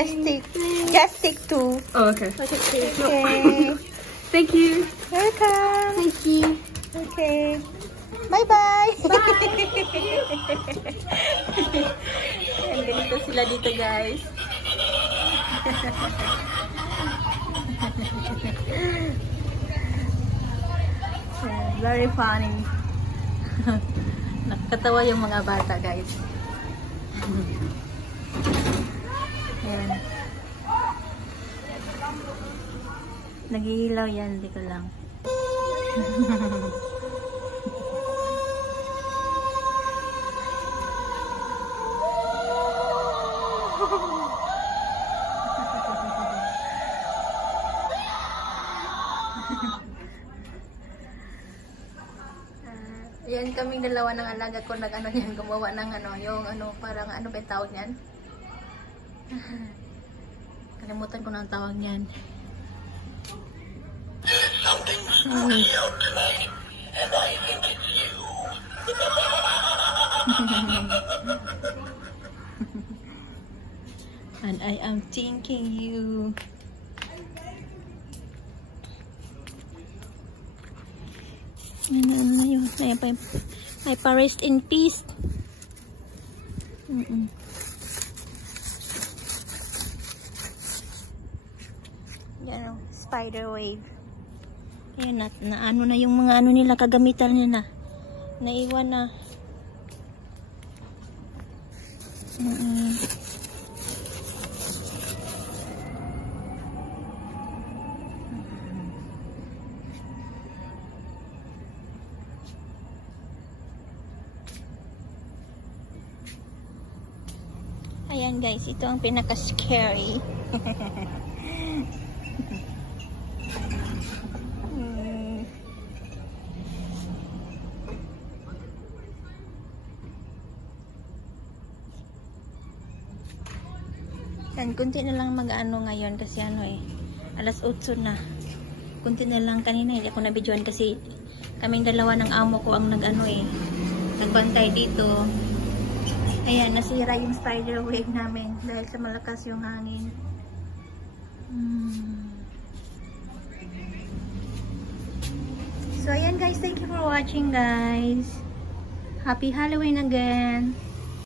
Just take two. Oh, okay. Okay. Thank you. Welcome. Thank you. Okay. Bye-bye. Bye. Ayan, ganito sila dito, guys. Ayan, very funny. Nakakatawa yung mga bata, guys. Ayan. Naghihilaw yan, hindi ko lang. Yan kaming dalawa ng alaga ko nag-ano yan, gumawa ng ano, yung ano, parang ano ba yung tawag niyan? Kalimutan ko ng tawag niyan. There's something funny out tonight, and I think it's you. And I am thinking you. Ano yun? Ay pa-rest in peace. Yan o, spider wave. Ayan na ano na yung mga ano nila, kagamitan nila. Naiwan na. Ayan guys, ito ang pinaka-scary. Yan, kunti na lang mag-ano ngayon kasi ano alas 8 na. Kunti na lang, kanina hindi ako nabidyoan kasi kaming dalawa ng amo ko ang nag-ano nagbantay dito. Ayan, nasira yung spider wave namin dahil sa malakas yung hangin. So, ayan guys, thank you for watching guys. Happy Halloween again.